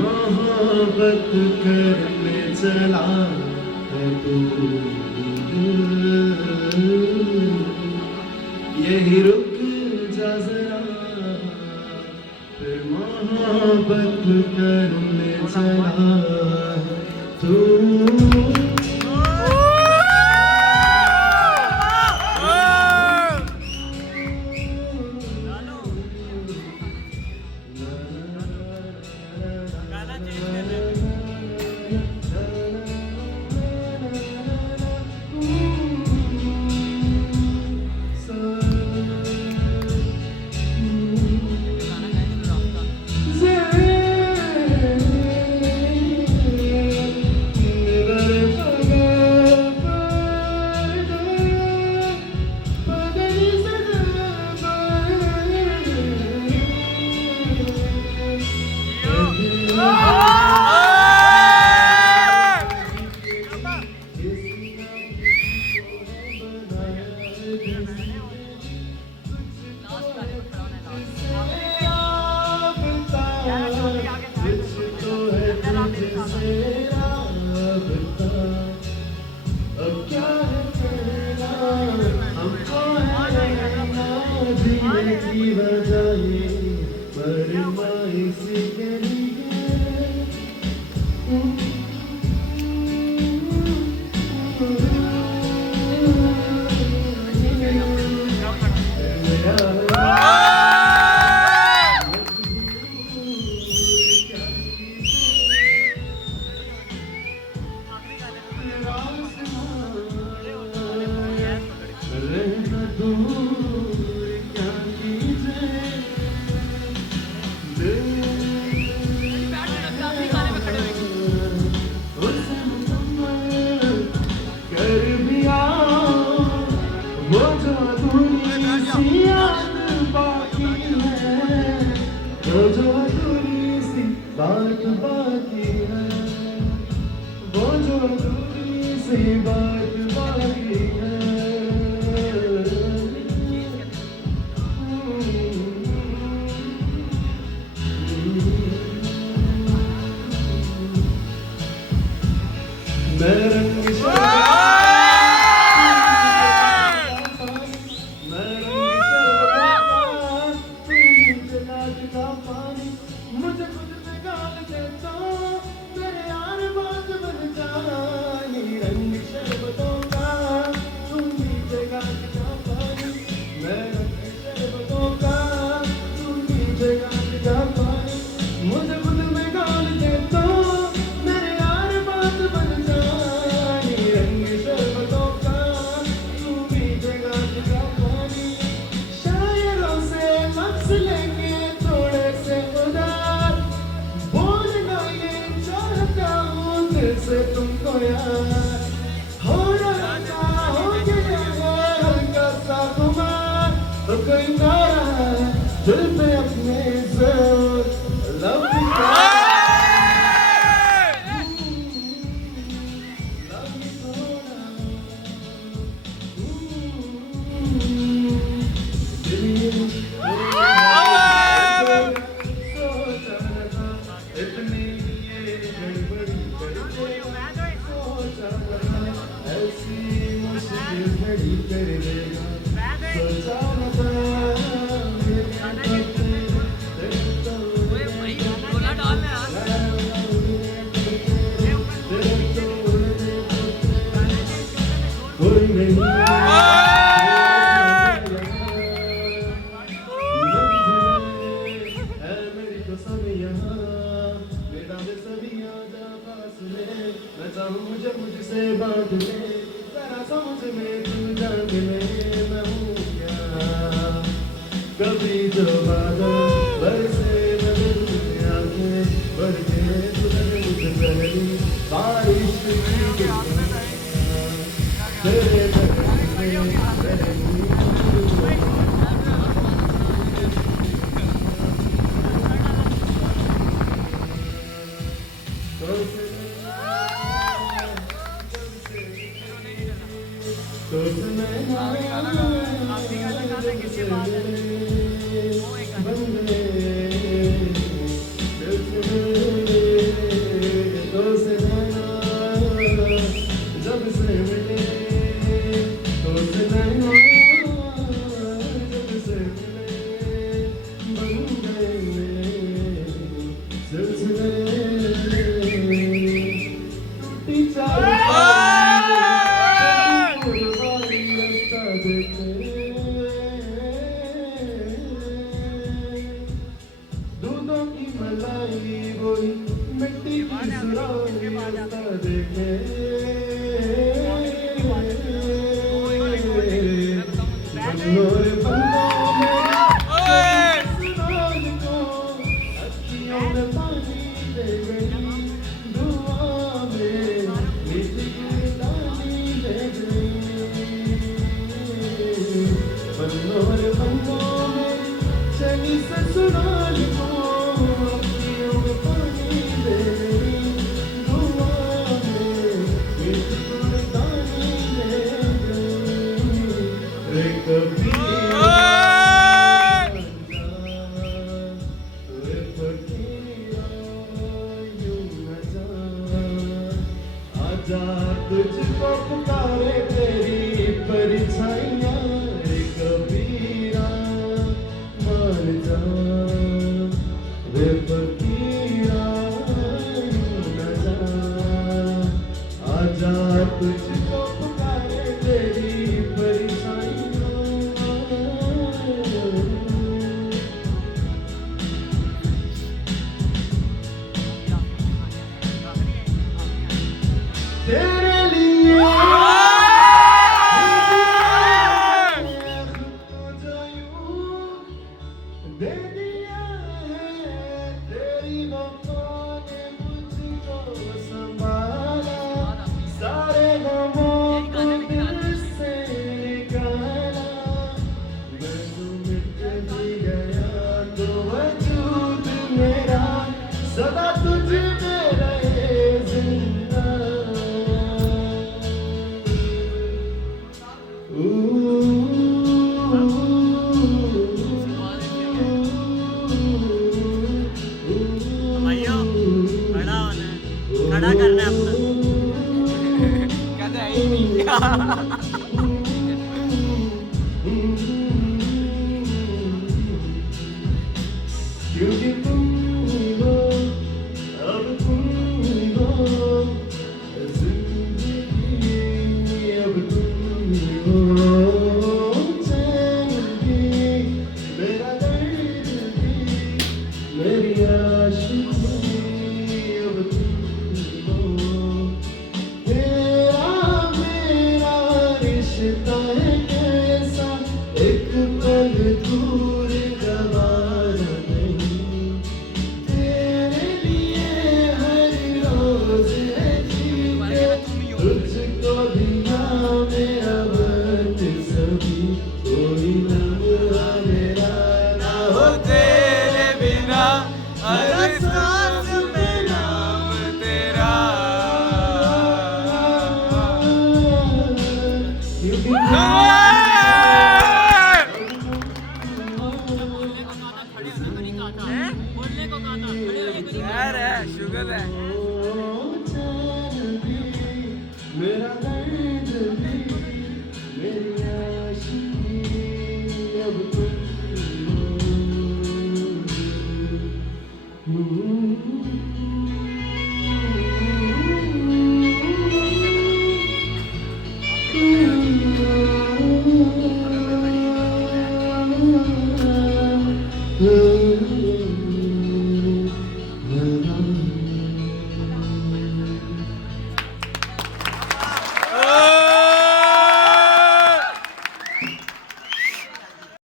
मोहब्बत करने चला है तू, यही रुक जा जरा, फिर मोहब्बत करने चला है तू। बात बाकी है, वो जो अधूरी सी बात बाकी है। मैं रंग मुझे खुद पे गाल देता मेरे यार बात बन जाए, रंग शरबतों का तुम नीचेगा कितना पानी, मैं रंग शरबतों का तुम नीचेगा कितना पानी, मुझे खुद पे गाल देता मेरे यार बात बन जाए, रंग शरबतों का तुम नीचेगा कितना पानी। शायरों से लफ्ज़ लेंगे थोड़े से उधार, बोलना ये चाहता हूँ दिल से तुमको यार, हो रहा हो गया हल्का सा खुमार, तो कोई नारा दिल पे अपने जोर लव मुझे मुझसे बात ले जरा समझ में तू जान ले, मैं हूँ क्या कभी जो बादल बरसे बदल आंखें भर के तुझे मुझे पहली बारिश तेरे तो सुनैना जब से मिले बन गए दिल से मिले तो सुनैना जब से मिले तो सुनैना जब से मिले बन गए सिलसिले टूटी चाल दूधों की मलाई वही मिट्टी की सुराही रास्ता देखे बंदों बंदों में सुराल को अखियों में पानी दे गई दुआ में मीठी दानी दे गई बंदों में चली ससुराल को अखियों में पानी दे गई दुआ में मीठी दानी दे गई रे कभी आजा तुझको पुकारे तेरी परछाइयाँ रे कबीरा मान जा रे फकीरा यूं न जा आजा तुझको पुकारे तेरी परछाइयाँ तेरे लिए जो यूं दे दिया है तेरी वफ़ा ने मुझको संभाला सारे गमों को दिल से निकाला मैं तो मिट भी गया तो वजूद मेरा सदा तुझ में रहे जिंदा भाइयों खड़ा होना है, खड़ा करना है अपना कहते हैं ही नहीं क्योंकि तुम ही हो अब तुम ही हो